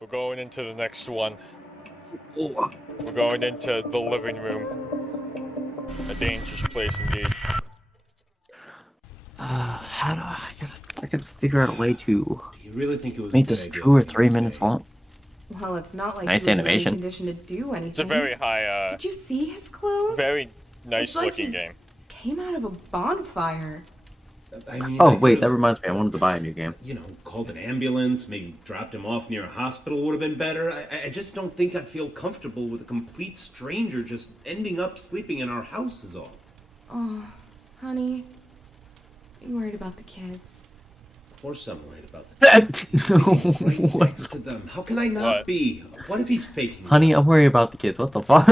We're going into the next one. Oh. We're going into the living room. A dangerous place indeed. How do I gotta figure out a way to Do you really think it was make a good this idea 2 or for me 3 to minutes stay? long. Well, it's not like Nice he was in any animation. condition to do anything. It's a very high, Did you see his clothes? very nice It's like looking he game. Came out of a bonfire. I mean, Oh I wait, could've, that reminds me. I wanted to buy a new game. You know, called an ambulance, maybe dropped him off near a hospital would have been better. I just don't think I'd feel comfortable with a complete stranger just ending up sleeping in our house is all. Oh, honey. Are you worried about the kids? Of course I'm worried about the What? next to them. How can I not What? be? What if he's faking? Honey, I'm worried about the kids. What the fuck?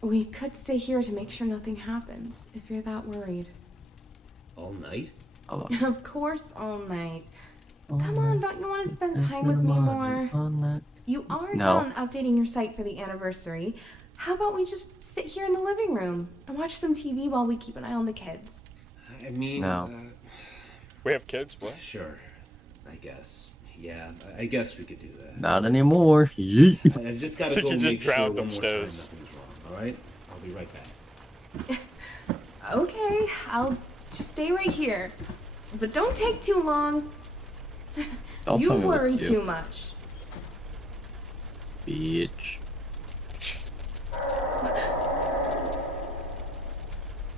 We could stay here to make sure nothing happens, if you're that worried. All night? Oh, Of course, all night. Come on, don't you want to spend time with me more? You are No. done updating your site for the anniversary. How about we just sit here in the living room and watch some TV while we keep an eye on the kids? I mean, No. We have kids, what? Sure. I guess. Yeah, I guess we could do that. Not anymore. Yeet. I've just got to Think go you just make sure drowned one more time upstairs. nothing's wrong. All right? I'll be right back. Okay, I'll just stay right here. But don't take too long. Don't You tell me what to worry do. too much. Bitch.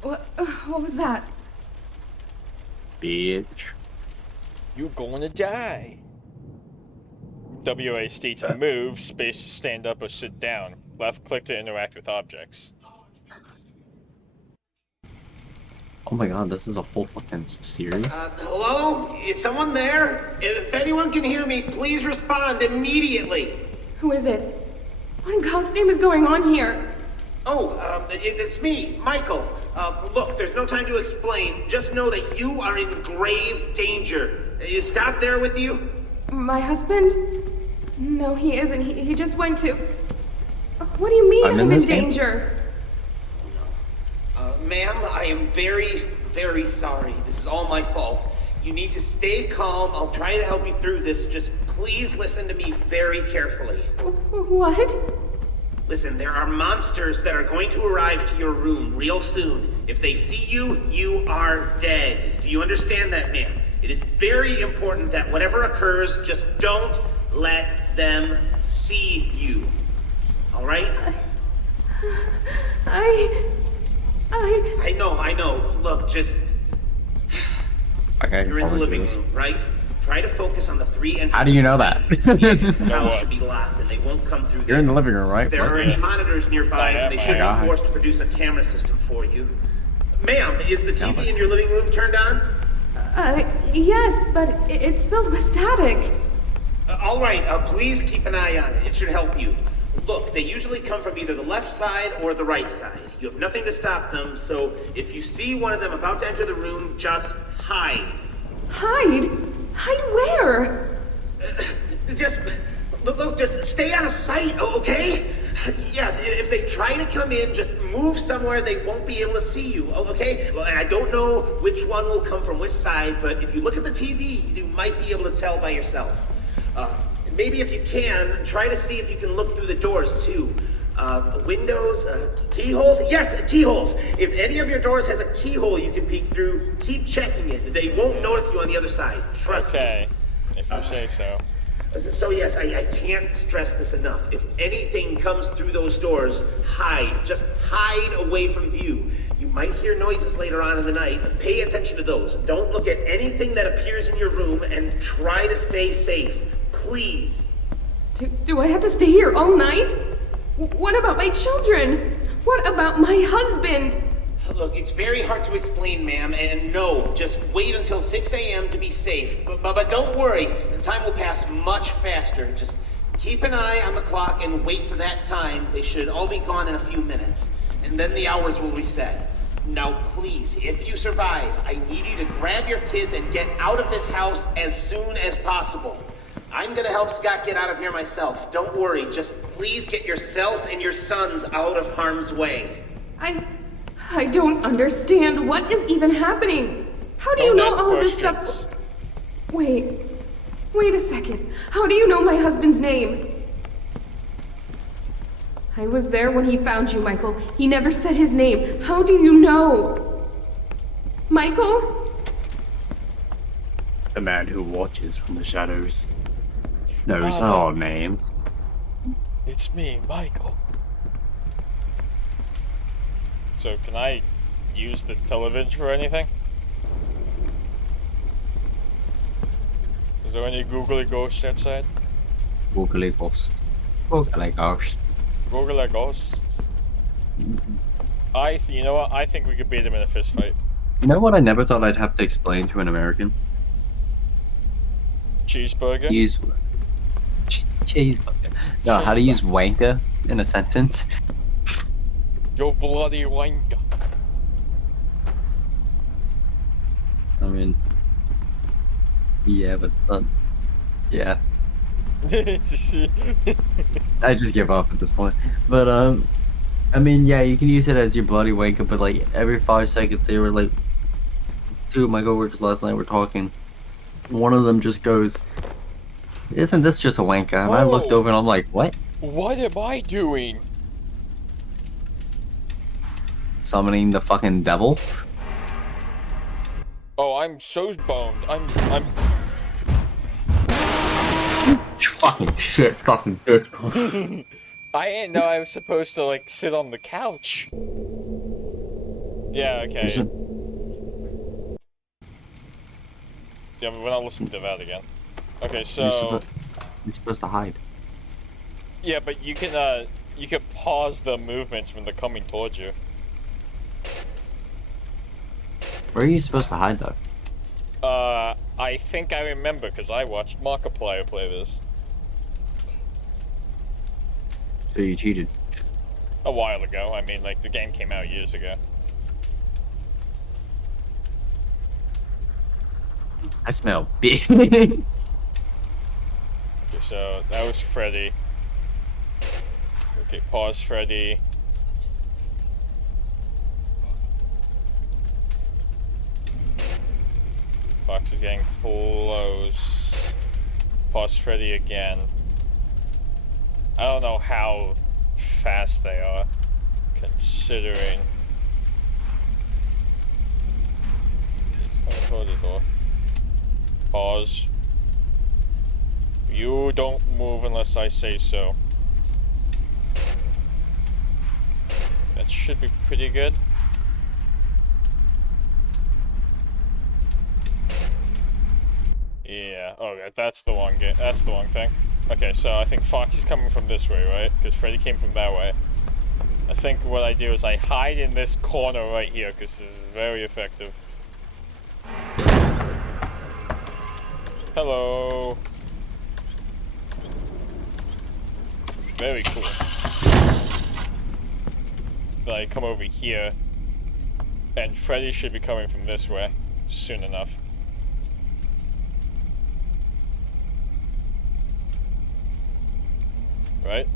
What was that? Bitch. You're going to die. WASD to move, space to stand up or sit down. Left click to interact with objects. Oh my god, this is a whole fucking series. Hello? Is someone there? If anyone can hear me, please respond immediately. Who is it? What in God's name is going on here? Oh, it's me, Michael. Look, there's no time to explain. Just know that you are in grave danger. Is Scott there with you? My husband? No, he isn't. He just went to... What do you mean I'm I'm in in this game? danger? Ma'am, I am very, very sorry. This is all my fault. You need to stay calm. I'll try to help you through this. Just please listen to me very carefully. What? Listen, there are monsters that are going to arrive to your room real soon. If they see you, you are dead. Do you understand that, ma'am? It is very important that whatever occurs, just don't let them see you. All right? I know. Look, just... Okay, You're in the living room, right? Try to focus on the 3 entrances. How do you know that? The entrance to the Know house what? should be locked, and they won't come through You're in the there. living room, right? If there are What? any monitors nearby, then they I should am. be forced to produce a camera system for you. Ma'am, is the Yeah, TV but- in your living room turned on? Yes, but it's filled with static. All right, please keep an eye on it. It should help you. Look, they usually come from either the left side or the right side. You have nothing to stop them, so if you see one of them about to enter the room, just hide. Hide? Hide where? Just stay out of sight, okay? Yes, if they try to come in, just move somewhere they won't be able to see you, okay? Well, I don't know which one will come from which side, but if you look at the TV, you might be able to tell by yourself. Maybe if you can, try to see if you can look through the doors too. Windows, keyholes? Yes, keyholes. If any of your doors has a keyhole you can peek through, keep checking it. They won't notice you on the other side. Trust me. Okay, if you say so. So yes, I can't stress this enough. If anything comes through those doors, hide. Just hide away from view. You might hear noises later on in the night, but pay attention to those. Don't look at anything that appears in your room and try to stay safe. Please. Do I have to stay here all night? What about my children? What about my husband? Look, it's very hard to explain, ma'am, and no, just wait until 6 a.m. to be safe. But don't worry, the time will pass much faster. Just keep an eye on the clock and wait for that time. They should all be gone in a few minutes, and then the hours will reset. Now, please, if you survive, I need you to grab your kids and get out of this house as soon as possible. I'm gonna help Scott get out of here myself. Don't worry, just please get yourself and your sons out of harm's way. I don't understand. What is even happening? How do you Don't know ask all of this questions. stuff? Wait a second. How do you know my husband's name? I was there when he found you, Michael. He never said his name. How do you know? Michael? The man who watches from the shadows knows Father. our names. It's me, Michael. So, can I use the television for anything? Is there any googly ghosts outside? Googly ghost. Googly ghost. Googly ghosts? You know what? I think we could beat him in a fist fight. You know what I never thought I'd have to explain to an American? Cheeseburger? Use cheeseburger. No, how to use wanker in a sentence. Yo bloody wanker. I mean, yeah, but yeah. I just give up at this point. But I mean, yeah, you can use it as your bloody wanker, but like every 5 seconds they were like, two of my coworkers last night were talking. One of them just goes, "Isn't this just a wanker?" And I looked over and I'm like, "What?" What am I doing? Summoning the fucking devil? Oh, I'm so boned. I'm Fucking shit, fucking bitch. I didn't know I was supposed to like sit on the couch. Yeah, okay. Yeah, but we're not listening to that again. Okay, so You're supposed to hide. yeah, but you can pause the movements when they're coming towards you. Where are you supposed to hide though? I think I remember because I watched Markiplier play this So you cheated. a while ago. I mean, like the game came out years ago. I smell big. Okay, so that was Freddy. Okay, pause Freddy. Fox is getting close. Pause Freddy again. I don't know how fast they are, considering. It's coming toward the door. Pause. You don't move unless I say so. That should be pretty good. Yeah, oh, that's the wrong game. That's the wrong thing. Okay, so I think Fox is coming from this way, right? Because Freddy came from that way. I think what I do is I hide in this corner right here, because this is very effective. Hello. Very cool. Then I come over here, and Freddy should be coming from this way soon enough. Right?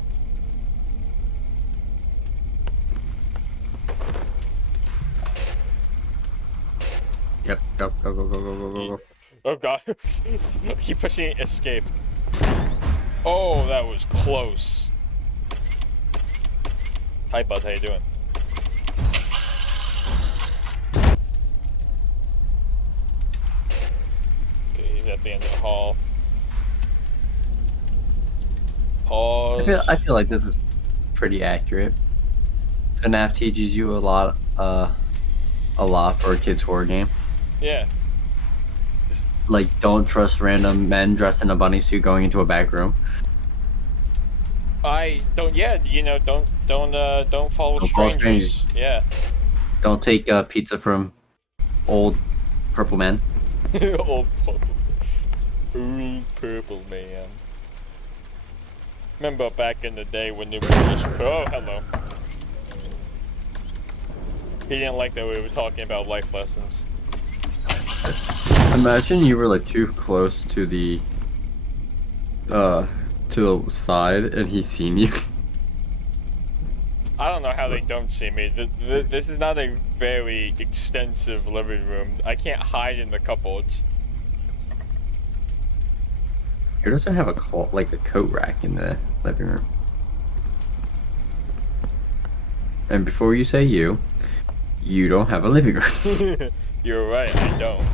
Yep, go, go, go, go, go, go, go, go. Oh god. Keep pushing escape. Oh, that was close. Hi bud, how you doing? Okay, he's at the end of the hall. Pause. I feel like this is pretty accurate. FNaF teaches you a lot for a kid's horror game. Yeah. Like, don't trust random men dressed in a bunny suit going into a back room. I don't. Yeah, you know, don't follow Don't follow strangers. Yeah. Don't take pizza from old purple men. Old purple man. Remember back in the day when they were just, oh, hello. He didn't like that we were talking about life lessons. Imagine you were like too close to the side and he's seen you. I don't know how they don't see me. This is not a very extensive living room. I can't hide in the cupboards. Here doesn't have a coat rack in the living room. And before you say you don't have a living room. You're right, I don't.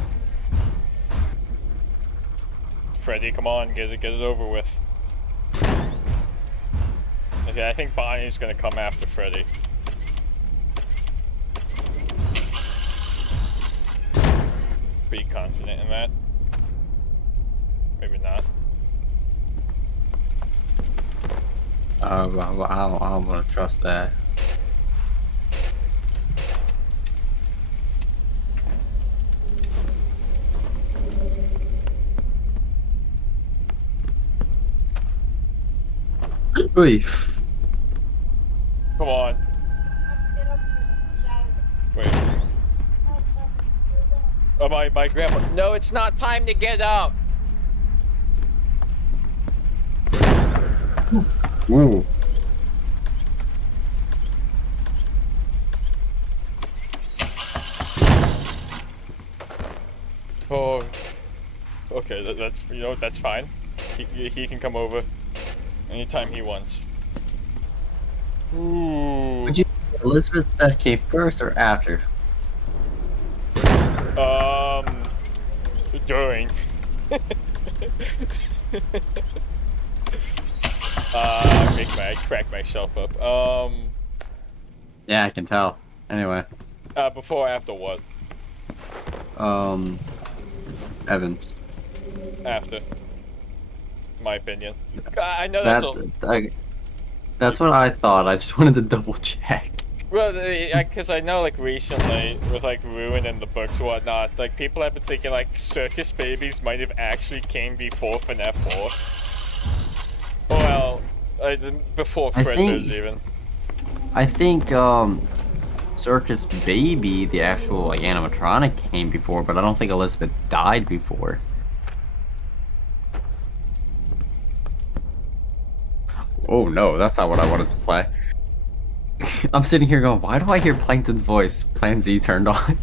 Freddy, come on, get it over with. Okay, I think Bonnie's gonna come after Freddy. Pretty confident in that. Maybe not. I don't want to trust that. Grief. Come on. Wait. Oh, my grandma. No, it's not time to get up. Ooh. Oh. Okay, that's, you know, that's fine. He can come over anytime he wants. Ooh. Would you Elizabeth's death came first or after? During. I crack myself up. Yeah, I can tell. Anyway. Before or after what? Evans. After. My opinion. I know that's all. That's what I thought. I just wanted to double check. Well, because I know, like, recently, with, like, Ruin and the books and whatnot, like, people have been thinking, like, Circus Babies might have actually came before FNaF 4. Well, before Frienders, even. I think, Circus Baby, the actual, like, animatronic came before, but I don't think Elizabeth died before. Oh, no, that's not what I wanted to play. I'm sitting here going, why do I hear Plankton's voice? Plan Z turned on.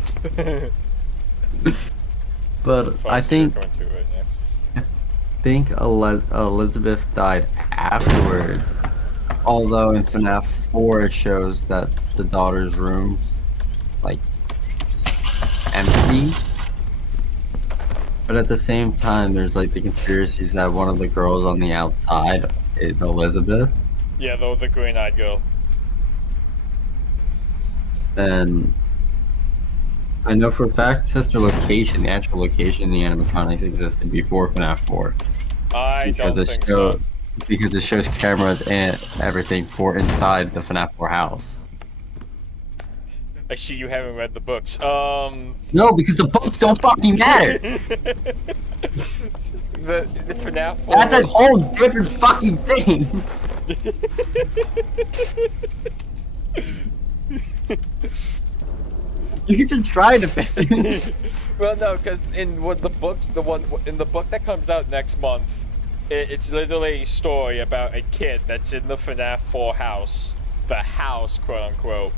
But I think Elizabeth died afterwards. Although in FNaF 4 it shows that the daughter's room's like empty. But at the same time there's like the conspiracies that one of the girls on the outside is Elizabeth. Yeah, the green-eyed girl. And I know for a fact Sister Location, the actual location, the animatronics existed before FNaF 4. I don't think so. Because it shows cameras and everything for inside the FNaF 4 house. I see you haven't read the books. No, because the books don't fucking matter! the FNaF 4... That's a whole different fucking thing! You're just trying to piss me. Well, no, because in the book that comes out next month, it's literally a story about a kid that's in the FNaF 4 house, the house, quote unquote.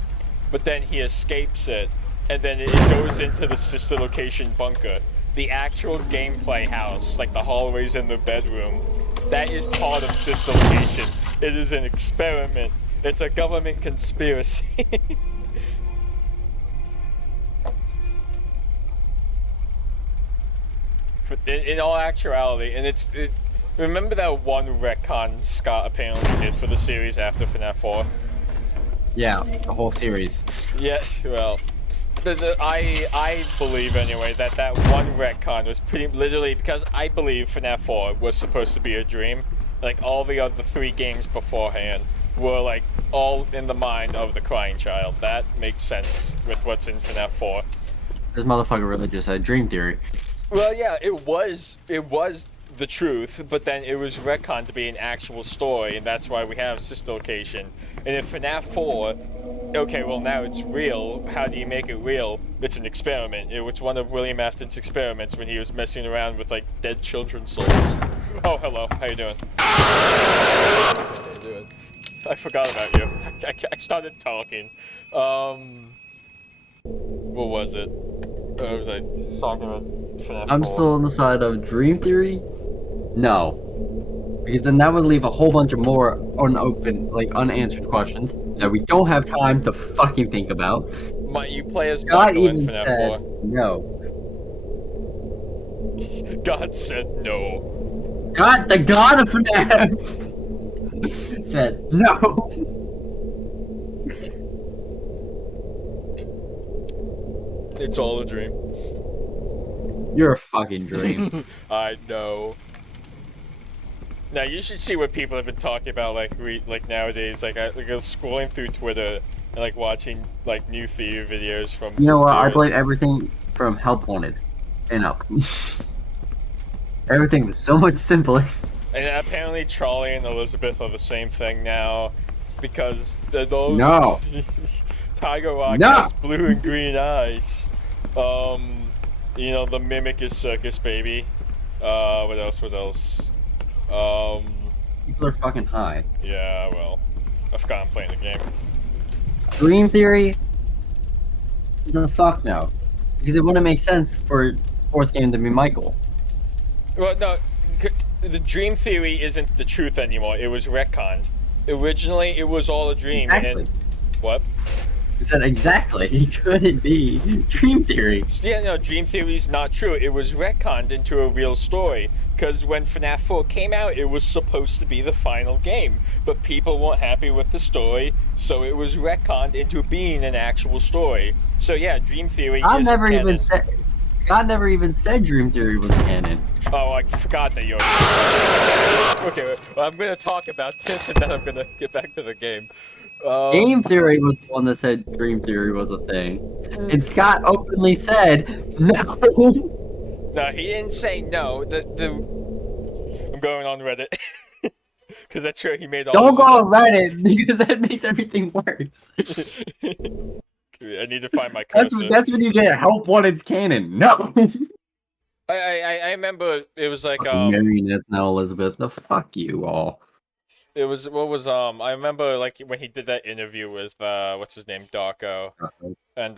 But then he escapes it, and then it goes into the Sister Location bunker, the actual gameplay house, like the hallways in the bedroom. That is part of Sister Location. It is an experiment. It's a government conspiracy. In all actuality, and remember that one retcon Scott apparently did for the series after FNaF 4? Yeah, the whole series. Yeah, well, I believe anyway that one retcon was pretty literally because I believe FNaF 4 was supposed to be a dream. Like all the other 3 games beforehand were like all in the mind of the crying child. That makes sense with what's in FNaF 4. This motherfucker really just had dream theory. Well, yeah, it was the truth, but then it was retconned to be an actual story, and that's why we have Sister Location. And in FNaF 4, okay, well now it's real. How do you make it real? It's an experiment. It was one of William Afton's experiments when he was messing around with like dead children's souls. Oh, hello. How you doing? How you doing? I forgot about you. I started talking. What was it? Was I talking about FNaF 4? I'm still on the side of dream theory? No. Because then that would leave a whole bunch of more unopened, like unanswered questions that we don't have time to fucking think about. You play as God Michael in even FNaF said 4. no. God said no. God, the God of FNaF said no. It's all a dream. You're a fucking dream. I know. Now you should see what people have been talking about, like nowadays. Like I was scrolling through Twitter and like watching like new theory videos from. You know what? I theorists. played everything from Help Wanted and up. Everything was so much simpler. And apparently Charlie and Elizabeth are the same thing now, because those No. Tiger Rock No. has blue and green eyes. You know, the mimic is Circus Baby. What else? What else? People are fucking high. Yeah, well, I forgot I'm playing the game. Dream Theory? The fuck no. Because it wouldn't make sense for fourth game to be Michael. Well, no, the dream theory isn't the truth anymore. It was retconned. Originally, it was all a dream. Exactly. And what? I said exactly. It couldn't be Dream Theory. Yeah, no, dream theory's not true. It was retconned into a real story. Because when FNaF 4 came out, it was supposed to be the final game. But people weren't happy with the story, so it was retconned into being an actual story. So yeah, dream theory I is never canon. even said. Scott never even said Dream Theory was canon. Oh, I forgot that you're. Okay, well, I'm gonna talk about this and then I'm gonna get back to the game. Game Theory was the one that said Dream Theory was a thing. And Scott openly said no. No, he didn't say no. I'm going on Reddit. Because that's where he made all Don't this go on Reddit because that makes everything worse. I need to find my cursor. That's when you get Help Wanted's canon. No. I remember it was like Marionettes now, Elizabeth. The fuck you all. it was what was I remember like when he did that interview with what's his name, Darko. And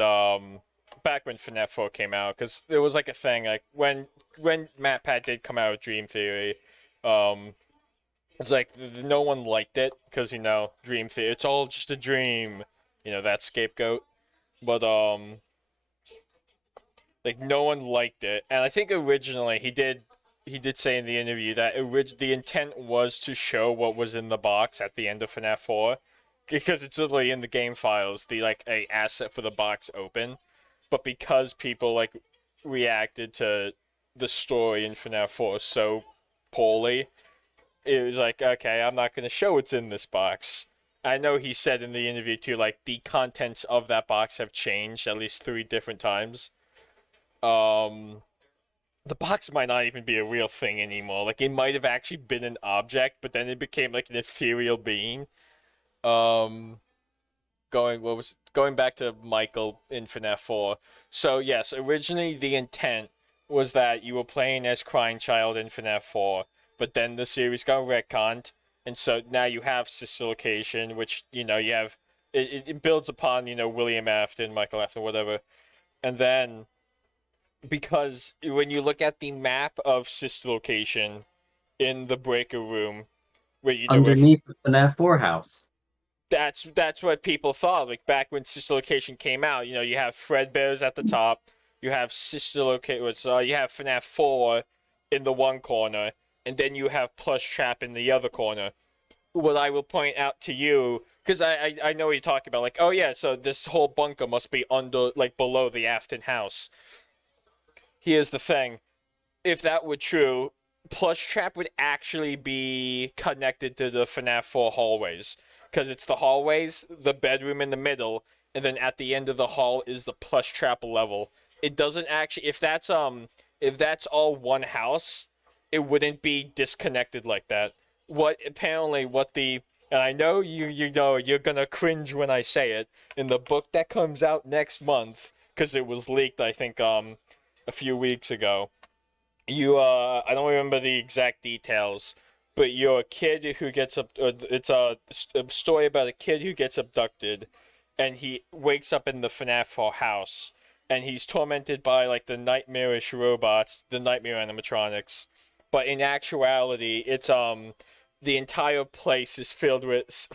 back when FNaF 4 came out, because there was like a thing like when MatPat did come out with Dream Theory, it's like no one liked it because, you know, Dream Theory, it's all just a dream, you know, that scapegoat. But like no one liked it, and I think originally he did say in the interview that the intent was to show what was in the box at the end of FNaF 4, because it's literally in the game files, the like a asset for the box open. But because people like reacted to the story in FNaF 4 so poorly, it was like, okay, I'm not going to show what's in this box. I know he said in the interview too, like the contents of that box have changed at least 3 different times. The box might not even be a real thing anymore. Like it might have actually been an object, but then it became like an ethereal being. Going back to Michael in FNaF 4. So yes, originally the intent was that you were playing as Crying Child in FNaF 4, but then the series got retconned, and so now you have Sister Location, which, you know, you have it builds upon, you know, William Afton, Michael Afton, whatever. And then because when you look at the map of Sister Location in the breaker room, where you know Underneath the FNaF 4 house. that's what people thought. Like back when Sister Location came out, you know, you have Fredbear's at the top, you have Sister Location, so you have FNaF 4 in the one corner, and then you have Plush Trap in the other corner. What I will point out to you, because I know what you're talking about, like, oh yeah, so this whole bunker must be under, like, below the Afton house. Here's the thing. If that were true, Plush Trap would actually be connected to the FNaF 4 hallways. Because it's the hallways, the bedroom in the middle, and then at the end of the hall is the Plush Trap level. It doesn't actually, if that's all one house, it wouldn't be disconnected like that. And I know you know you're gonna cringe when I say it, in the book that comes out next month, because it was leaked, I think, a few weeks ago. I don't remember the exact details, but you're a kid who gets it's a story about a kid who gets abducted, and he wakes up in the FNaF 4 house, and he's tormented by like the nightmarish robots, the nightmare animatronics. But in actuality, it's the entire place is filled with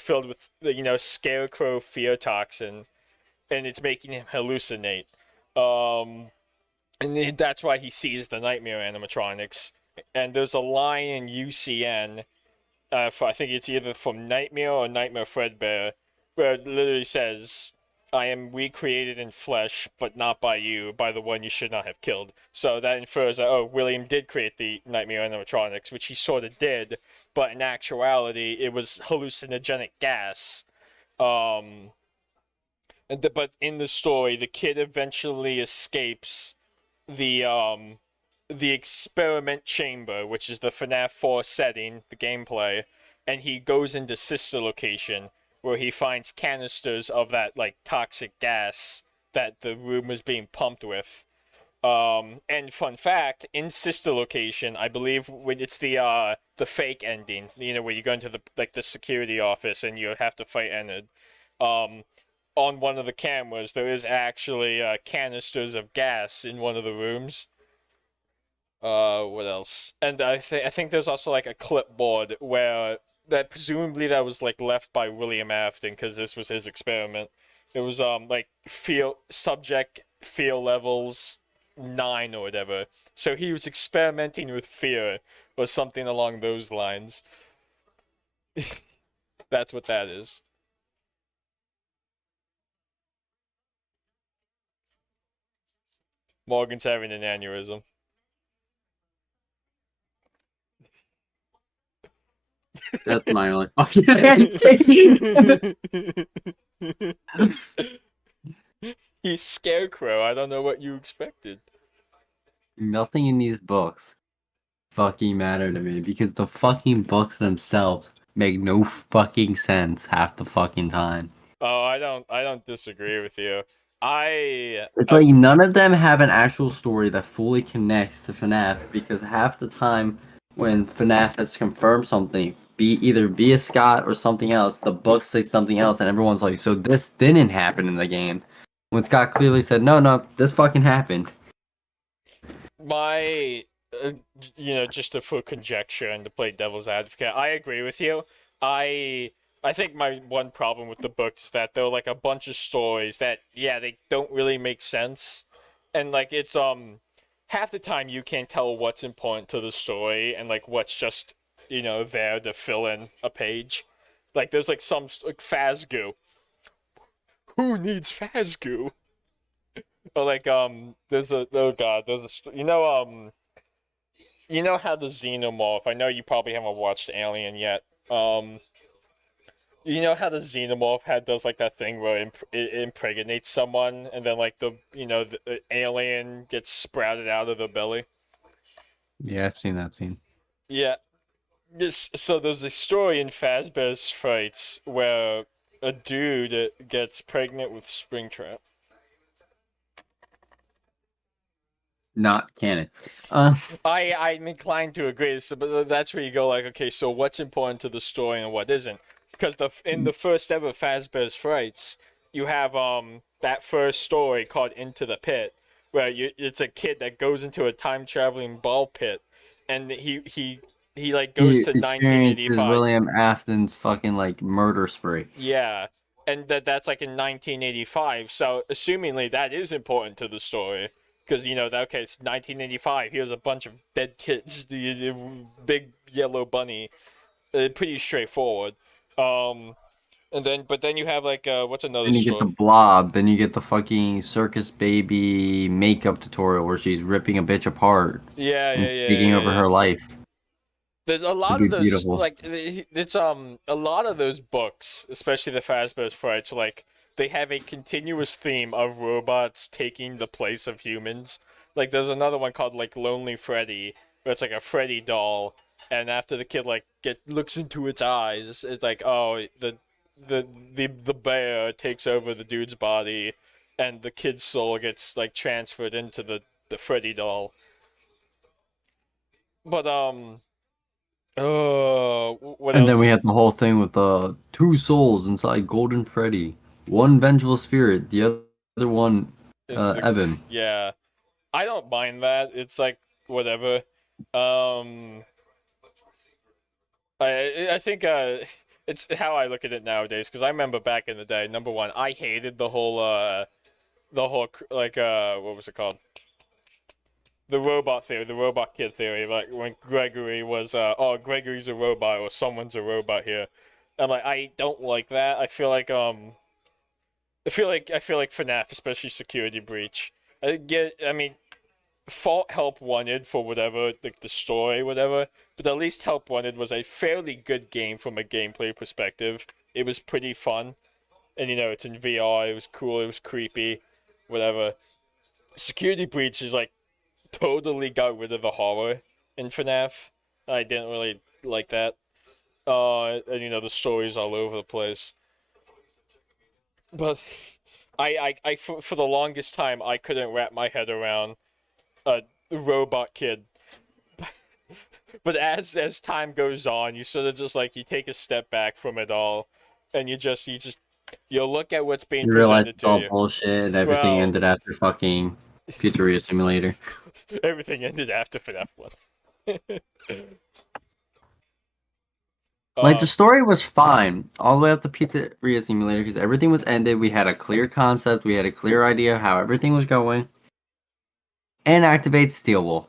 scarecrow fear toxin, and it's making him hallucinate. And that's why he sees the nightmare animatronics. And there's a line in UCN, I think it's either from Nightmare or Nightmare Fredbear, where it literally says, "I am recreated in flesh, but not by you, by the one you should not have killed." So that infers that, William did create the Nightmare animatronics, which he sort of did, but in actuality, it was hallucinogenic gas. But in the story, the kid eventually escapes the experiment chamber, which is the FNaF 4 setting, the gameplay, and he goes into sister location where he finds canisters of that like toxic gas that the room was being pumped with. And fun fact, in sister location, I believe when it's the fake ending, where you go into the security office and you have to fight Ennard. On one of the cameras, there is actually canisters of gas in one of the rooms. What else? And I think there's also like a clipboard where that presumably that was like left by William Afton because this was his experiment. It was like subject fear levels 9 or whatever. So he was experimenting with fear or something along those lines. That's what that is. Morgan's having an aneurysm. That's my only fucking answer. He's Scarecrow. I don't know what you expected. Nothing in these books fucking matter to me because the fucking books themselves make no fucking sense half the fucking time. Oh, I don't disagree with you. It's like none of them have an actual story that fully connects to FNaF because half the time when FNaF has confirmed something, either via Scott or something else, the books say something else and everyone's like, so this didn't happen in the game. When Scott clearly said, no, this fucking happened. My, just for conjecture and to play devil's advocate, I agree with you. I think my one problem with the books is that they're like a bunch of stories that, they don't really make sense. And like it's half the time you can't tell what's important to the story and like what's just, there to fill in a page. Like there's like some like Phasgoo. Who needs Phasgoo? Or like there's a you know how the xenomorph, I know you probably haven't watched Alien yet. You know how the xenomorph does like that thing where it impregnates someone and then like the alien gets sprouted out of the belly? Yeah, I've seen that scene. Yeah. Yes, so there's a story in Fazbear's Frights where a dude gets pregnant with Springtrap. Not canon. I'm inclined to agree, but that's where you go like, okay, so what's important to the story and what isn't? Because in the first ever Fazbear's Frights, you have that first story called Into the Pit, where it's a kid that goes into a time traveling ball pit, and he like goes to 1985. William Afton's fucking like murder spree. Yeah, and that's like in 1985. So assumingly that is important to the story. Because, okay, it's 1985. Here's a bunch of dead kids. The big yellow bunny. Pretty straightforward. But then you have, like, what's another Then you story? get the Blob. Then you get the fucking circus baby makeup tutorial where she's ripping a bitch apart. Yeah. Taking over her life. A lot of those, beautiful. like, it's, a lot of those books, especially the Fazbear's Frights, like, they have a continuous theme of robots taking the place of humans. Like, there's another one called, like, Lonely Freddy, where it's, like, a Freddy doll, and after the kid, like, looks into its eyes, it's like, oh, the bear takes over the dude's body, and the kid's soul gets, like, transferred into the Freddy doll. But, what else? And then we have the whole thing with the 2 souls inside Golden Freddy. One vengeful spirit, the other one, Evan. Yeah. I don't mind that. It's like, whatever. I think it's how I look at it nowadays, because I remember back in the day, number one, I hated the whole like what was it called? The robot theory, the robot kid theory, like when Gregory was oh, Gregory's a robot or someone's a robot here. I'm like, I don't like that. I feel like FNaF, especially Security Breach. I mean, Fault Help Wanted for whatever, like the story, whatever, but at least Help Wanted was a fairly good game from a gameplay perspective. It was pretty fun, and it's in VR, it was cool, it was creepy, whatever. Security Breach is like, totally got rid of the horror in FNaF. I didn't really like that. And the story's all over the place. But I for the longest time, I couldn't wrap my head around a robot kid. But as time goes on, you sort of just like, you take a step back from it all, and you look at what's being You realize presented it's to all you. bullshit and everything Well, ended after fucking Pizzeria Simulator. Everything ended after FNaF 1. Like, the story was fine all the way up to Pizzeria Simulator because everything was ended. We had a clear concept. We had a clear idea of how everything was going. And activate Steel Wool.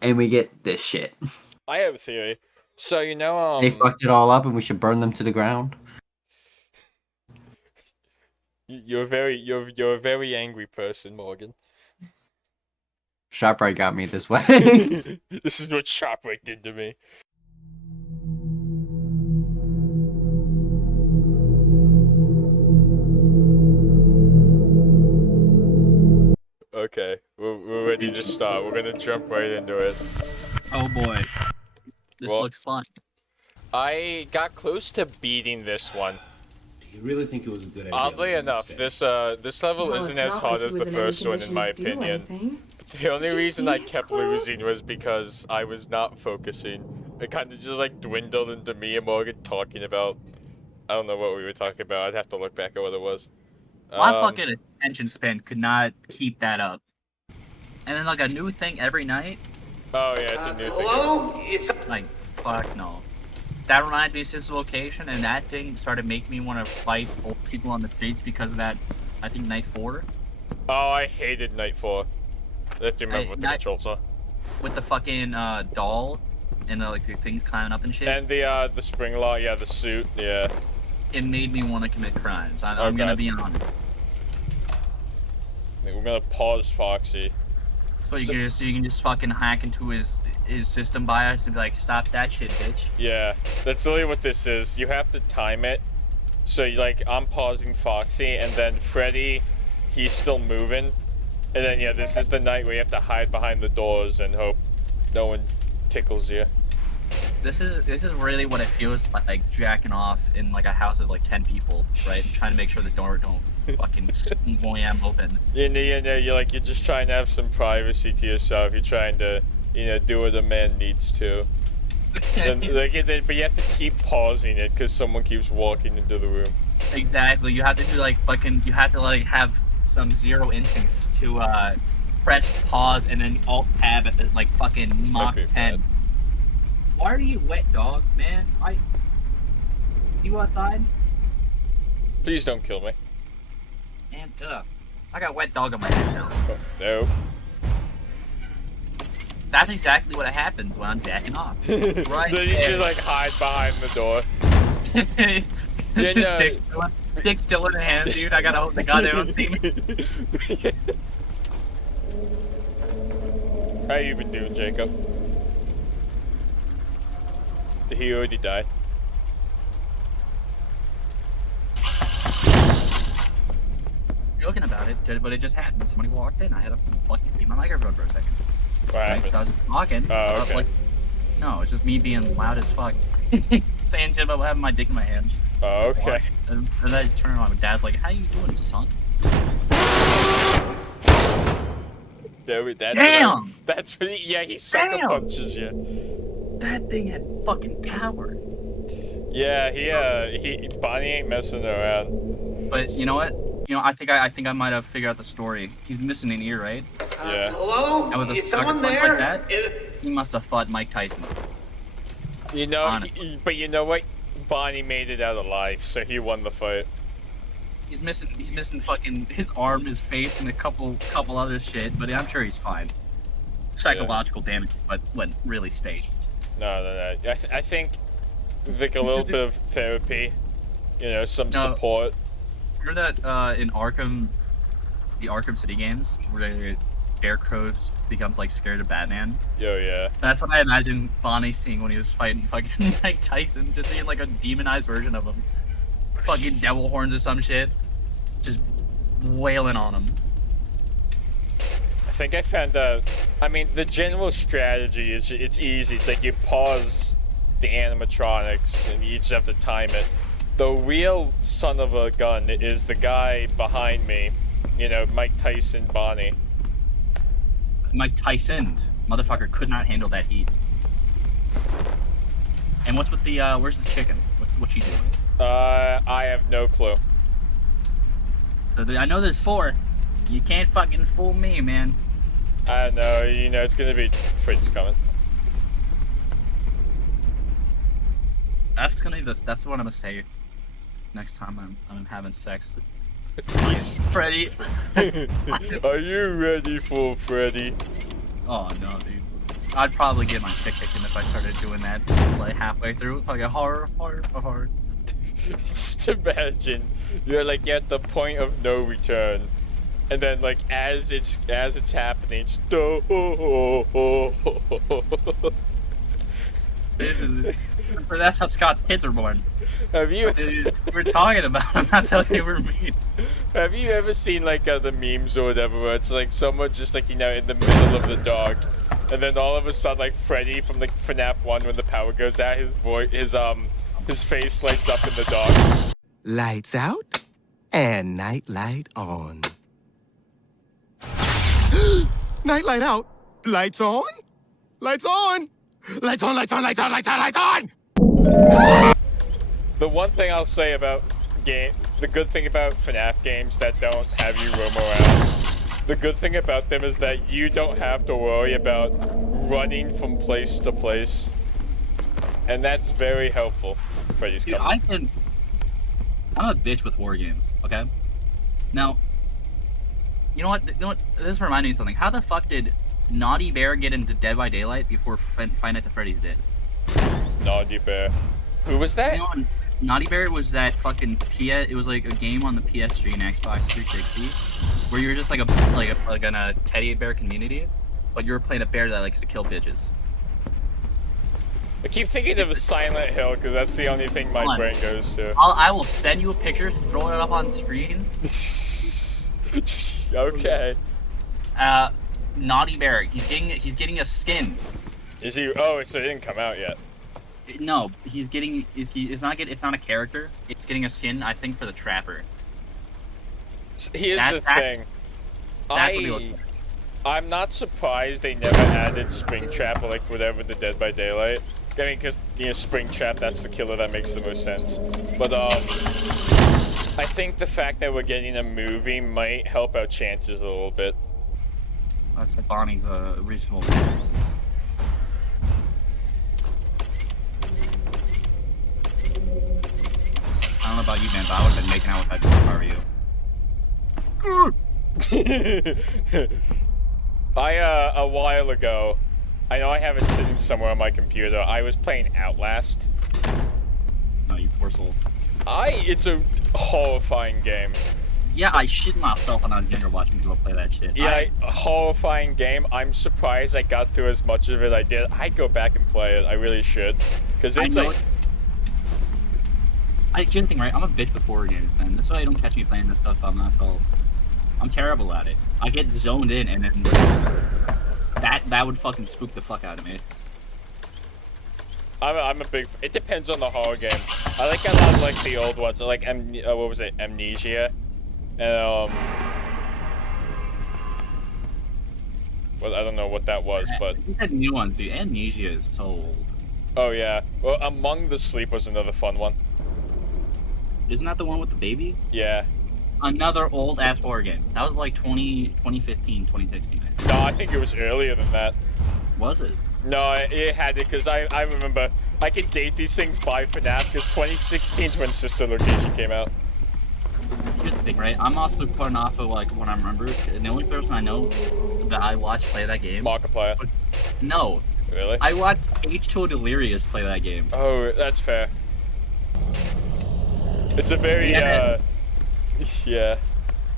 And we get this shit. I have a theory. So, They fucked it all up and we should burn them to the ground. You're a very angry person, Morgan. ShopRite got me this way. This is what ShopRite did to me. Okay, we're ready to start. We're gonna jump right into it. Oh boy. This Well- looks fun. I got close to beating this one. Do you really think it was a good idea? Oddly enough, this level Well, isn't it's as not hard like as he the was in any first one, in condition my to do opinion. anything. The only Did you reason see I his kept clothes? losing was because I was not focusing. It kind of just like dwindled into me and Morgan talking about, I don't know what we were talking about. I'd have to look back at what it was. My fucking attention span could not keep that up. And then like a new thing every night? Oh yeah, it's a new thing. Hello? It's Like, fuck no. That reminds me of Sister Location, and that thing started making me want to fight old people on the streets because of that, I think, Night 4. Oh, I hated Night 4. I have to remember what the controls are. With the fucking doll and like the things climbing up and shit. And the spring law, yeah, the suit, yeah. It made me want to commit crimes. I'm Oh, gonna God. be honest. We're gonna pause Foxy. So you can just fucking hack into his system bias and be like, stop that shit, bitch. Yeah, that's literally what this is. You have to time it. So, I'm pausing Foxy, and then Freddy, he's still moving. And then, yeah, this is the night where you have to hide behind the doors and hope no one tickles you. This is really what it feels like jacking off in like a house of like 10 people, right? Trying to make sure the door don't fucking wham open. You're just trying to have some privacy to yourself. You're trying to, do what a man needs to. But you have to keep pausing it because someone keeps walking into the room. Exactly. You have to do like fucking. You have to like have some zero instincts to press pause and then alt tab at the like fucking This might Mach be 10. bad. Why are you wet, dog, man? You outside? Please don't kill me. And I got wet dog on my head now. Oh, no. That's exactly what happens when I'm jacking off. Right. Then you just hide behind the door. Dick still in the hand, dude. I gotta hope the god they don't see me. How you been doing, Jacob? Did he already die? Joking about it, but it just happened. Somebody walked in. I had to fucking mute my microphone for a second. What Right? happened? 'Cause I was talking. Oh, okay. No, it's just me being loud as fuck. Saying shit about having my dick in my hand. Oh, okay. And I just turn around. My dad's like, "How you doing, son?" Damn! That's really, yeah, he sucker Damn! punches you. That thing had fucking power. Yeah, Bonnie ain't messing around. But you know what? I think I might have figured out the story. He's missing an ear, right? Yeah. Hello? And with a Is sucker someone punch there? like that, he must have fought Mike Tyson. You know, Honestly. but you know what? Bonnie made it out alive, so he won the fight. He's missing fucking his arm, his face, and a couple other shit, but I'm sure he's fine. Psychological damage, but when really staged. No. I think like a little bit of therapy, you know, some support. Remember that in Arkham, the Arkham City games, where Scarecrow becomes like scared of Batman? Yo, yeah. That's what I imagine Bonnie seeing when he was fighting fucking Mike Tyson, just seeing like a demonized version of him. Fucking devil horns or some shit. Just wailing on him. I think I found out. I mean, the general strategy is it's easy. It's like you pause the animatronics and you just have to time it. The real son of a gun is the guy behind me. You know, Mike Tyson, Bonnie. Mike Tyson, motherfucker, could not handle that heat. And what's with the where's the chicken? What's she doing? I have no clue. So I know there's 4. You can't fucking fool me, man. I don't know. You know, it's gonna be Freddy's coming. That's what I'm gonna say next time I'm having sex. Freddy. Are you ready for Freddy? Oh no, dude. I'd probably get my shit kicked in if I started doing that like halfway through. Like a horror. Just imagine you're like at the point of no return, and then like as it's happening, it's That's how Scott's kids are born. Have you? We're talking about them. That's how they were made. Have you ever seen like the memes or whatever where it's like someone just like, you know, in the middle of the dark, and then all of a sudden like Freddy from like FNaF 1 when the power goes out, his face lights up in the dark. Lights out and night light on. Night light out. Lights on. Lights on. Lights on, lights on, lights on, lights on, lights on! The one thing I'll say about the good thing about FNaF games that don't have you roam around, the good thing about them is that you don't have to worry about running from place to place. And that's very helpful. Freddy's coming. I'm a bitch with war games, okay? Now, you know what? This reminded me of something. How the fuck did Naughty Bear get into Dead by Daylight before Five Nights at Freddy's did? Naughty Bear. Who was that? You know, Naughty Bear was that fucking it was like a game on the PS3 and Xbox 360 where you were just like in a teddy bear community, but you were playing a bear that likes to kill bitches. I keep thinking of Silent Hill because that's the only thing my brain goes to. I will send you a picture, throw it up on screen. Okay. Naughty Bear, he's getting a skin. Is he? Oh, so it didn't come out yet. No, it's not a character. It's getting a skin, I think, for the Trapper. Here's the thing. That's what he looks like. I'm not surprised they never added Springtrap or like whatever the Dead by Daylight. I mean, because, you know, Springtrap, that's the killer that makes the most sense. But I think the fact that we're getting a movie might help our chances a little bit. That's Bonnie's reasonable. I don't know about you, man, but I would have been making out with that girl if I were you. A while ago, I know I have it sitting somewhere on my computer, I was playing Outlast. No, you poor soul. It's a horrifying game. Yeah, I shit myself when I was younger watching people play that shit. Yeah, a horrifying game. I'm surprised I got through as much of it I did. I'd go back and play it. I really should. Because it's like... Here's the thing, right? I'm a bitch with horror games, man. That's why you don't catch me playing this stuff by myself. I'm terrible at it. I get zoned in, and then that would fucking spook the fuck out of me. I'm a big... It depends on the horror game. I like a lot of like the old ones. I like, what was it? Amnesia. And, well, I don't know what that was, but... You had new ones, dude. Amnesia is so old. Oh, yeah. Well, Among the Sleep was another fun one. Isn't that the one with the baby? Yeah. Another old-ass horror game. That was like 2015, 2016. No, I think it was earlier than that. Was it? No, it had it, because I remember I could date these things by FNaF because 2016 is when Sister Location came out. Here's the thing, right? I'm also putting off of like what I remember, and the only person I know that I watched play that game. Markiplier. No. Really? I watched H2O Delirious play that game. Oh, that's fair. It's a very yeah.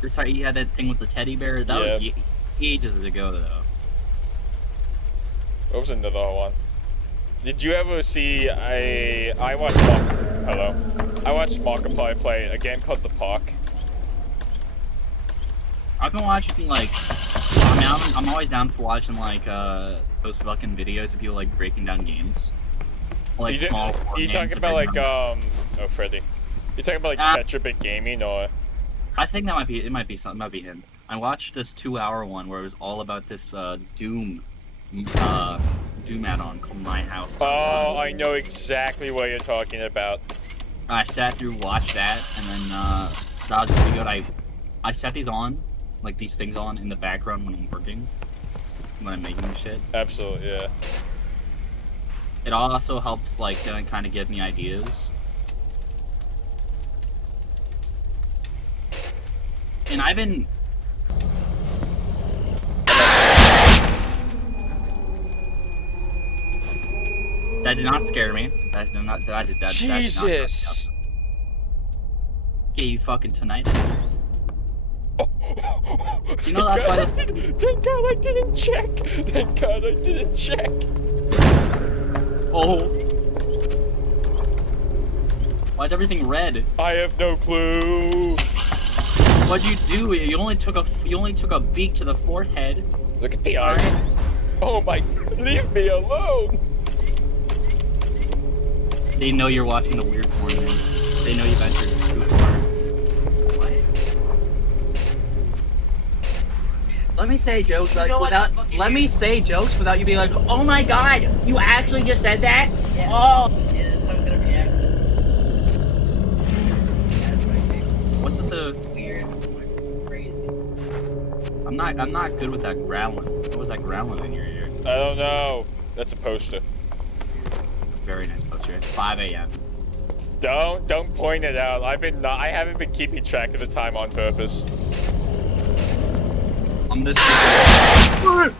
Sorry, you had that thing with the teddy bear. That was ages ago, though. What was another one? Did you ever see? I watched. Hello. I watched Markiplier play a game called The Park. I've been watching like. I mean, I'm always down for watching like those fucking videos of people like breaking down games. Like small. You talking about like oh Freddy? You talking about like Petrobit Gaming or? I think that might be him. I watched this 2-hour one where it was all about this Doom add-on called My House. Oh, I know exactly what you're talking about. I sat through, watched that, and then that was pretty good. I set these on, like these things on in the background when I'm working, when I'm making shit. Absolutely, yeah. It also helps like kind of give me ideas. And I've been. That did not scare me. That did not. Jesus. Yeah, you fucking tonight. You know that's why. Thank God I didn't check. Thank God I didn't check. Oh. Why is everything red? I have no clue. What'd you do? You only took a beak to the forehead. Look at the eye. Oh my! Leave me alone. They know you're watching the weird porn, man. They know you've entered too far. Let me say jokes without you being like, oh my god, you actually just said that? Yeah. Oh. Yeah, that's how I'm gonna react. What's with the weird? Crazy. I'm not good with that growling. What was that growling in your ear? I don't know. That's a poster. Very nice poster at 5 a.m. Don't point it out. I haven't been keeping track of the time on purpose. I'm just. Alright?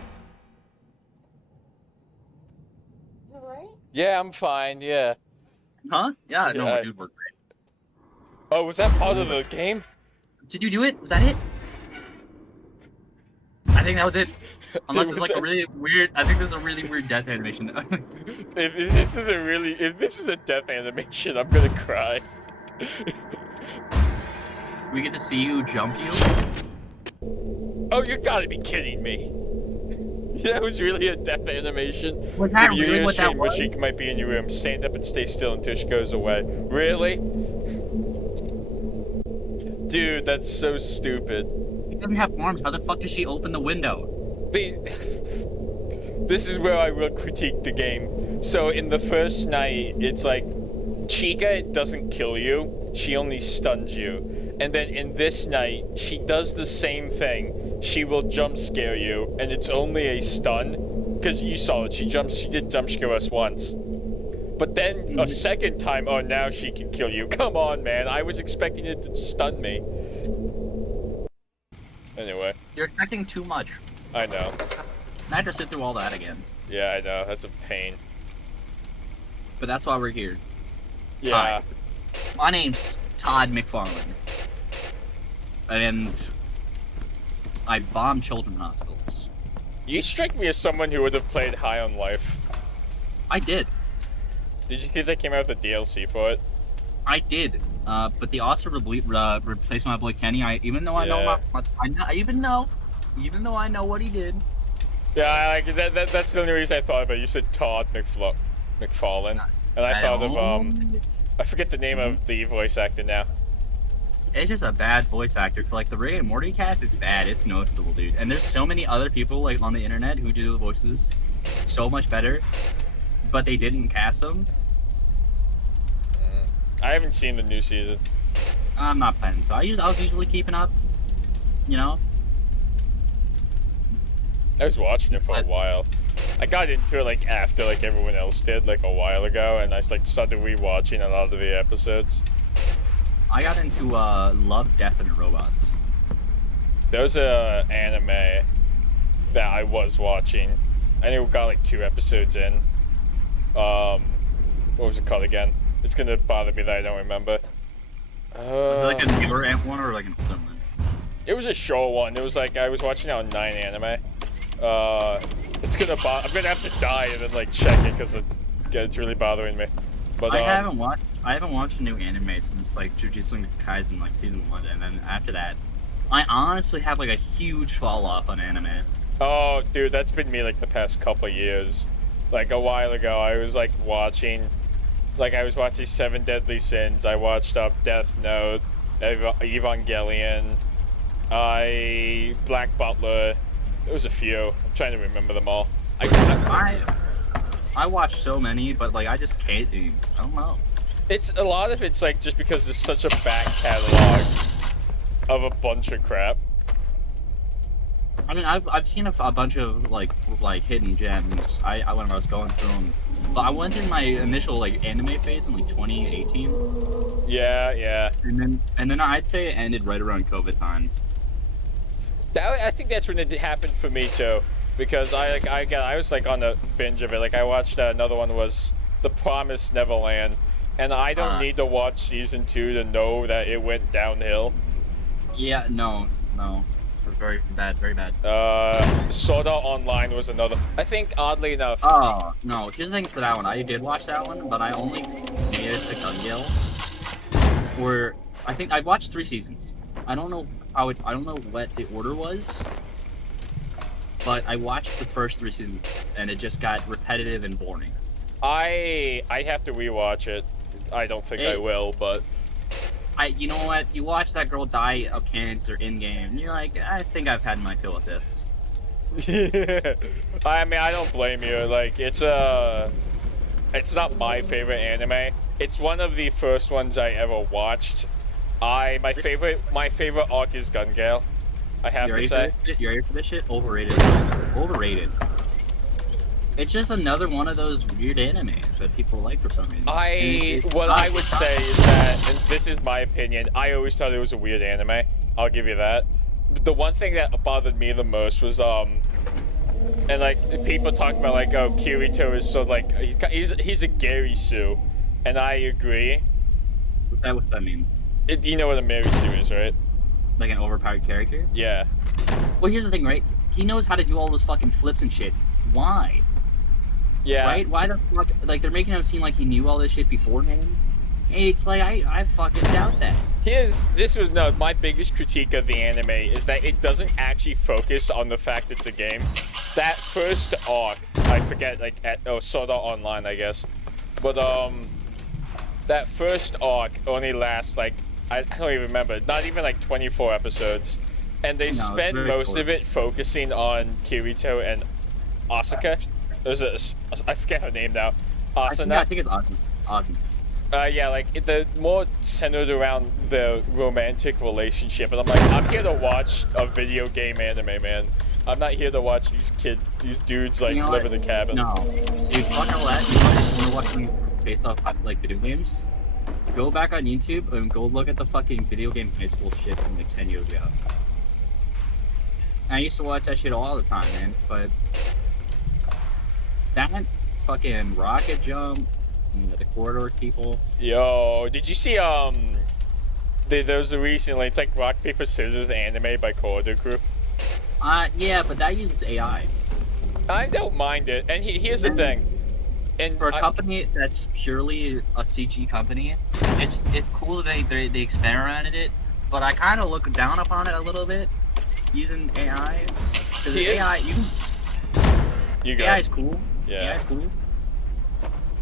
Yeah, I'm fine. Yeah. Huh? Yeah, no, dude, we're great. Oh, was that part of the game? Did you do it? Was that it? I think that was it. Unless it's like a really weird. I think there's a really weird death animation. If this is a death animation, I'm gonna cry. We get to see you jump you. Oh, you gotta be kidding me! That was really a death animation. Was that if you're really what that was? She might be in your room. Stand up and stay still until she goes away. Really? Dude, that's so stupid. She doesn't have arms. How the fuck does she open the window? This is where I will critique the game. So in the first night, it's like Chica doesn't kill you, she only stuns you. And then in this night, she does the same thing. She will jump scare you, and it's only a stun. Because you saw it, she did jump scare us once. But then a second time, oh, now she can kill you. Come on, man, I was expecting it to stun me. Anyway. You're expecting too much. I know. I have to sit through all that again. Yeah, I know, that's a pain. But that's why we're here. Yeah. Hi. My name's Todd McFarlane. And I bomb children's hospitals. You strike me as someone who would have played High on Life. I did. Did you think they came out with the DLC for it? I did. But they also replaced my boy Kenny. Even though I know what he did. Yeah, that's the only reason I thought about it. You said Todd McFarlane. And I thought of, I forget the name of the voice actor now. It's just a bad voice actor. For like the Rick and Morty cast, it's bad. It's noticeable, dude. And there's so many other people like on the internet who do the voices so much better, but they didn't cast them. I haven't seen the new season. I'm not planning to. I was usually keeping up, you know. I was watching it for a while. I got into it like after like everyone else did, like a while ago, and I like started rewatching a lot of the episodes. I got into Love, Death, and Robots. There's a anime that I was watching. I think we got like 2 episodes in. What was it called again? It's gonna bother me that I don't remember. Was it like a newer one or like an older one? It was a short one. It was like I was watching it on 9 Anime. It's gonna I'm gonna have to die and then like check it because it's really bothering me. But I haven't watched a new anime since like Jujutsu Kaisen like season 1, and then after that, I honestly have like a huge fall off on anime. Oh, dude, that's been me like the past couple of years. Like a while ago, I was like watching 7 Deadly Sins. I watched Death Note, Evangelion, Black Butler. There was a few. I'm trying to remember them all. I watched so many, but like I just can't. I don't know. It's a lot of it's like just because there's such a back catalog of a bunch of crap. I mean, I've seen a bunch of like hidden gems. I when I was going through them, but I went through my initial like anime phase in like 2018. Yeah. And then I'd say it ended right around COVID time. I think that's when it happened for me too, because I was like on a binge of it. Like I watched another one was The Promised Neverland, and I don't need to watch season 2 to know that it went downhill. Yeah, no. It's very bad, very bad. Sword Art Online was another. I think oddly enough. Oh no, here's the thing for that one. I did watch that one, but I only made it to Gungale, where I think I watched 3 seasons. I don't know what the order was, but I watched the first 3 seasons, and it just got repetitive and boring. I have to rewatch it. I don't think I will, but you know what? You watch that girl die of cancer in game, and you're like, I think I've had my fill with this. I mean, I don't blame you. Like, it's not my favorite anime. It's one of the first ones I ever watched. My favorite arc is Gungale. I have to say. You ready for this shit? Overrated. Overrated. It's just another one of those weird animes that people like for some reason. What I would say is that, and this is my opinion, I always thought it was a weird anime. I'll give you that. But the one thing that bothered me the most was and like people talk about like, oh, Kirito is so like he's a Gary Sue, and I agree. What's that mean? You know what a Mary Sue is, right? Like an overpowered character? Yeah. Well, here's the thing, right? He knows how to do all those fucking flips and shit. Why? Yeah. Right? Why the fuck? Like, they're making him seem like he knew all this shit beforehand. It's like, I fucking doubt that. My biggest critique of the anime is that it doesn't actually focus on the fact it's a game. That first arc, I forget, like, Sword Art Online, I guess. But, that first arc only lasts, like, I don't even remember, not even, like, 24 episodes. And they spend most of it focusing on Kirito and Asuka. I forget her name now. Asuna. I think it's Awesome. Yeah, like the more centered around the romantic relationship, and I'm like, I'm here to watch a video game anime, man. I'm not here to watch these dudes like live in the cabin. No, dude, fuck all that. You know what? If you're watching based off like video games, go back on YouTube and go look at the fucking video game high school shit from like 10 years ago. I used to watch that shit all the time, man, but that fucking rocket jump, the corridor people. Yo, did you see there was recently, it's like Rock Paper Scissors anime by Corridor Group. Yeah, but that uses AI. I don't mind it, and here's the thing. And for a company that's purely a CG company, it's cool that they experimented it, but I kind of look down upon it a little bit using AI. Because AI, AI is cool. Yeah. AI is cool.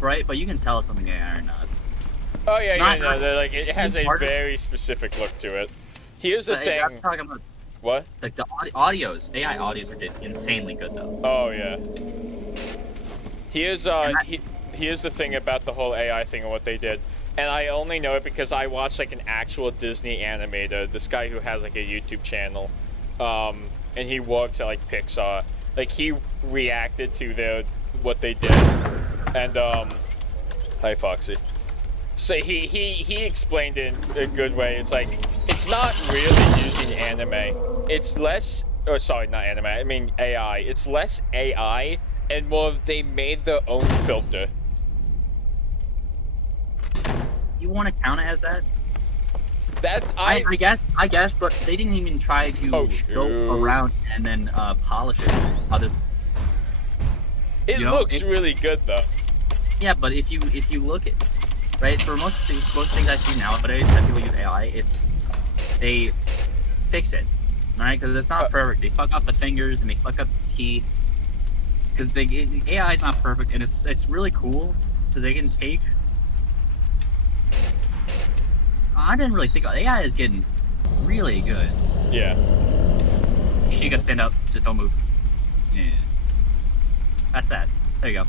Right, but you can tell if something AI or not. Oh yeah, like it has a very specific look to it. Here's the thing. I'm talking about what? Like the audios, AI audios are insanely good though. Oh yeah. Here's the thing about the whole AI thing and what they did, and I only know it because I watched like an actual Disney animator, this guy who has like a YouTube channel, and he works at like Pixar, Like, he reacted to what they did. And, hi, Foxy. So he explained it in a good way. It's like, it's not really using anime. It's less, oh, sorry, not anime. I mean AI. It's less AI and more of they made their own filter. You want to count it as that? That I guess, but they didn't even try to go around and then polish it. It looks really good though. Yeah, but if you look at right for most things I see nowadays that people use AI, they fix it, right? Because it's not perfect. They fuck up the fingers and they fuck up the teeth. Because the AI is not perfect, and it's really cool because they can take. I didn't really think AI is getting really good. Yeah. You gotta stand up. Just don't move. Yeah. That's that. There you go.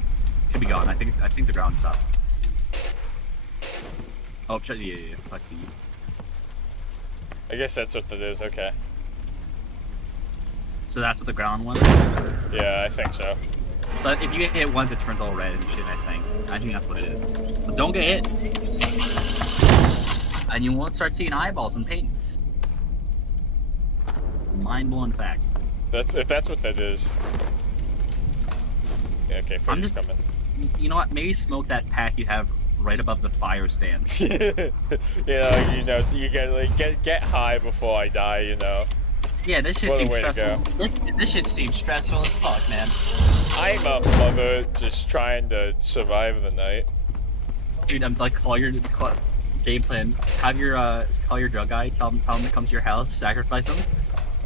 Should be gone. I think the ground stopped. Oh, shut. Yeah. Let's see. I guess that's what that is. Okay. So that's what the ground was. Yeah, I think so. So if you get hit once, it turns all red and shit. I think that's what it is. So don't get hit, and you won't start seeing eyeballs and paintings. Mind-blowing facts. If that's what that is. Yeah, okay, Freddy's coming. You know what? Maybe smoke that pack you have right above the fire stand. You get high before I die. You know. Yeah, this shit What a seems way to stressful. This shit seems stressful as fuck, man. I'm a mother just trying to survive the night. Dude, I'm like, call your game plan. Have your call your drug guy. Tell him to come to your house. Sacrifice him,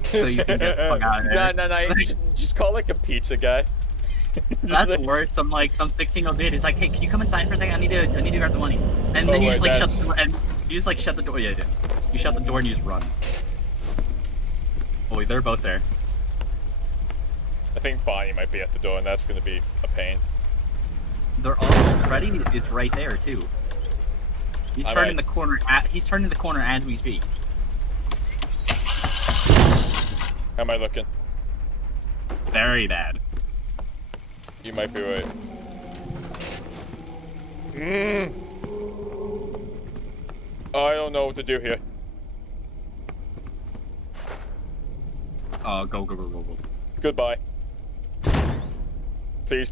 so you can get the fuck out of there. No. Just call like a pizza guy. That's worse. Some 16-year-old dude is like, hey, can you come inside for a second? I need to grab the money. And then you just shut the door. And you just shut the door. Yeah. You shut the door and you just run. Oh, they're both there. I think Bonnie might be at the door, and that's going to be a pain. They're all. Freddy is right there too. He's turning the corner. He's turning the corner as we speak. How am I looking? Very bad. You might be right. I don't know what to do here. Oh, go. Goodbye. Please.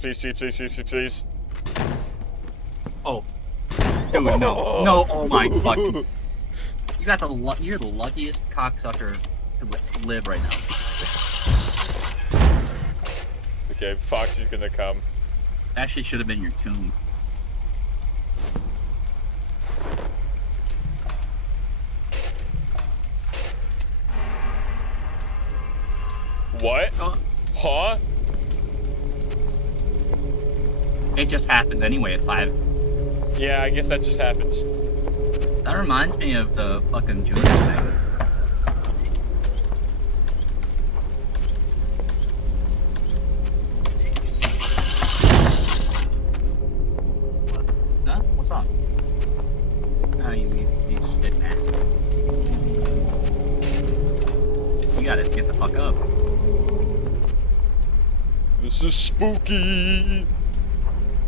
Oh. Dude, no, oh my fucking. You're the luckiest cocksucker to live right now. Okay, Foxy's gonna come. That shit should have been your tomb. What? Huh? It just happened anyway at 5. Yeah, I guess that just happens. That reminds me of the fucking junior thing. Huh? What's wrong? Oh, he's shit nasty. You gotta get the fuck up. This is spooky.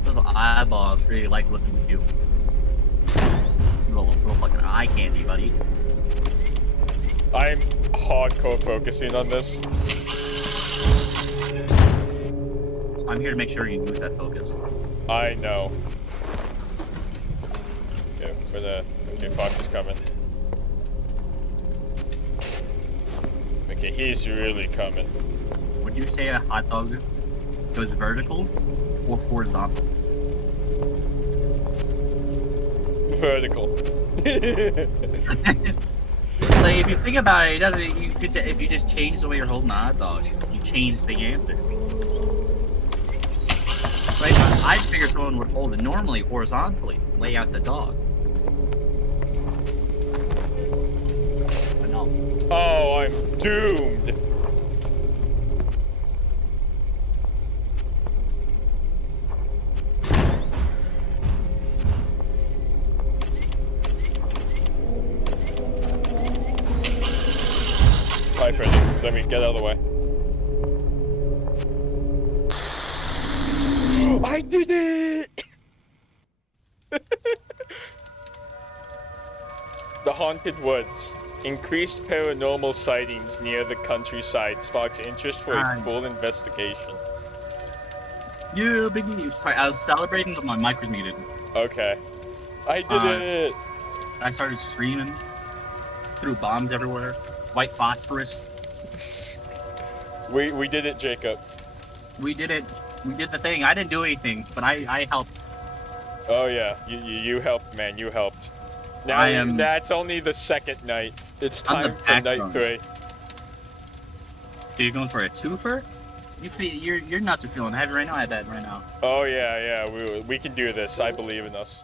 Those eyeballs really like looking at you. Little fucking eye candy, buddy. I'm hardcore focusing on this. I'm here to make sure you lose that focus. I know. Okay, Fox is coming. Okay, he's really coming. Would you say a hot dog goes vertical or horizontal? Vertical. Like, if you think about it, if you just change the way you're holding the hot dog, you change the answer. Right? I figured someone would hold it normally horizontally, lay out the dog. But no. Oh, I'm doomed. Hi, Freddy. Let me get out of the way. did it! The Haunted Woods. Increased paranormal sightings near the countryside sparks interest for a full investigation. You big news. Sorry, I was celebrating, but my mic was muted. Okay. I did it! I started screaming. Threw bombs everywhere. White phosphorus. We did it, Jacob. We did it. We did the thing. I didn't do anything, but I helped. Oh yeah, you helped, man. You helped. Now that's only the second night. It's time for night 3. So you're going for a twofer? You're nuts are feeling heavy right now. I bet right now. Oh yeah, we can do this. I believe in us.